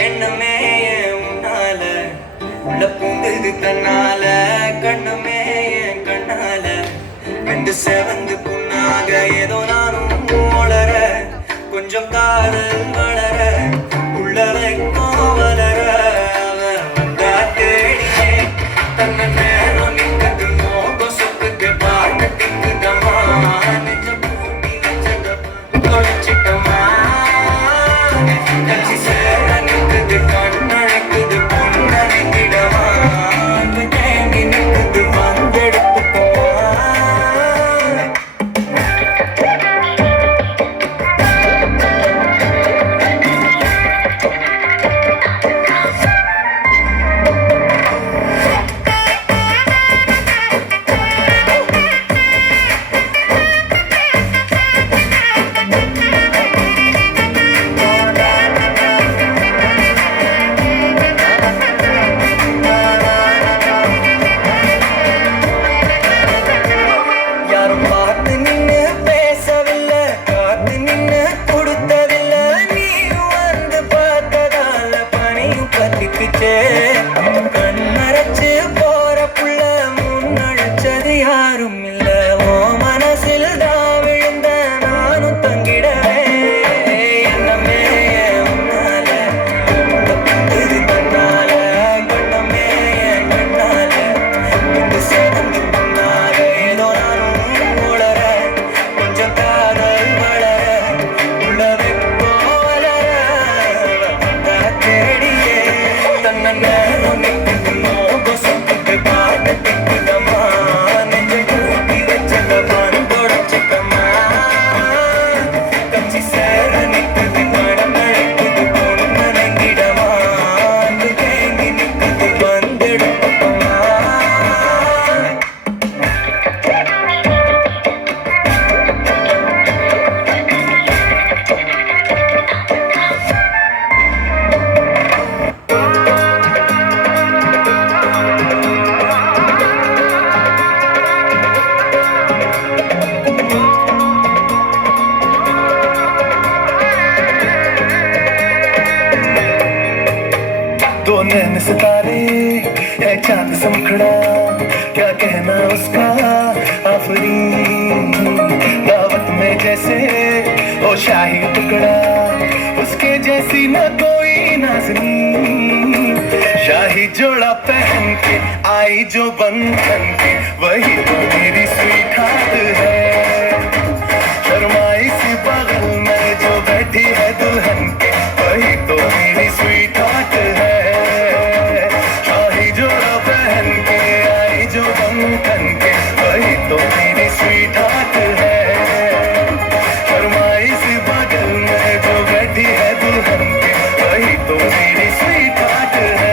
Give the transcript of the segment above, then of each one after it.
எண்ணமே உன்னால உள்ள பூந்தது தன்னால கண்ணுமே என் கண்ணால ரெண்டு செவந்து புண்ணாக ஏதோ நானும் வளர கொஞ்சம் காதல் வளர உள்ள வைக்கும் வளர அவன் வந்தா தேடியே தன்னை நேரம் நிற்குது மோகம் சொத்துக்கு பார்த்து திங்குதமா நெஞ்ச பூமி வச்சதமா தொலைச்சிட்டமா கட்சி சேர நிற்குது கண்ணழைக்குது பொண்ணழைக்கிடமா தேங்கி நிற்குது வந்தெடுத்துக்கோமா யாரும் பார்த்து நின்னு பேசவில்லை காத்து நின்னு கொடுத்ததில்லை நீயும் வந்து பார்த்ததால பணியும் பத்திக்குச்சே கண் மறைச்சு போற புள்ள முன்னழைச்சது யாரும் இல்ல ஓ மனசில் தான் விழுந்த நானும் தங்கிடவே என்னமே உன்னால இது தன்னால கண்ணமே என் கண்ணால இது சேர்ந்து பண்ணால ஏதோ நானும் உளர கொஞ்சம் காதல் வளர உள்ள வைக்கோ வளர வந்தா தேடியே தன்னை நேரம் நிற்குது மோகம் சொத்துக்கு பாட்டு திக்குதமா நெஞ்சை கூட்டி வச்சத பண்பொடச்சிக்கமா கட்சி சேர நிற்குது படம் அழைக்குது பொண்ணு நெங்கிடமா தேங்கி நிற்குது வந்தெடுப்பமா दो नैन सितारे है चांद सा मुखड़ा क्या कहना उसका आफरी दावत में जैसे ओ शाही टुकड़ा उसके जैसी न कोई नाज़नी शाही जोड़ा पहन के आई जो बंधन के वही तो मेरी स्वीट हार्ट है शर्माई सी बगल में जो बैठी है दुल्हन के वही तो मेरी स्वीट हार्ट है शाही जोड़ा पहन के आई जो बंधन के वही तो मेरी स्वीट हार्ट है शर्माई सी बगल में जो बैठी है दुल्हन के वही तो मेरी स्वीट हार्ट है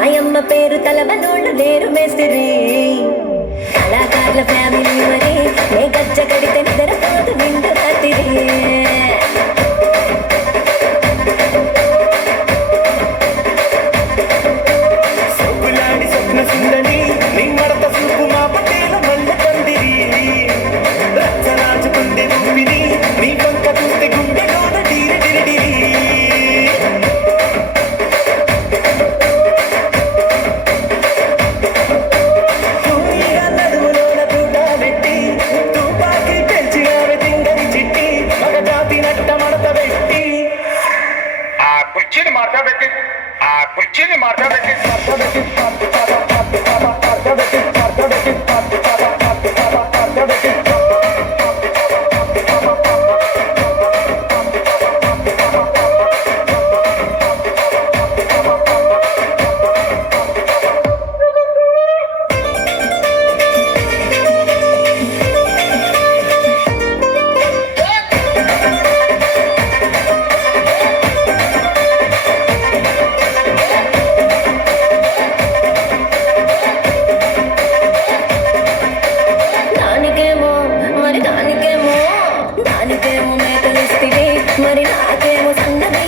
మాయమ్మ పేరు తలవనోళ్ళు లేరు మేస్తిరి కళాకారుల ఫ్యామిలీ మరి నే గజ్జ కడితే నిద్రపోతు నిండు రాత్రి సొగ్గులాడి స్వప్న సుందరి నీ మడత చూపు మా పటేల మల్లె పందిరి రచ్చరాజుకుంది ఊపిరి నీ వంక చూస్తే గుండెలోన డీరి డిరి డిరి తూయిగా నడుములోన తూట పెట్టి తుపాకి పెంచినావే తింగరి చిట్టి మగ జాతి నట్ట మడత పెట్టి ఆ కుర్చీని మార్చబెట్టి ఆ కుర్చీని మార్చబెట్టి దానికేమో మరి దానికేమో మేకలిస్తివి మరి నాకేమో సంగతి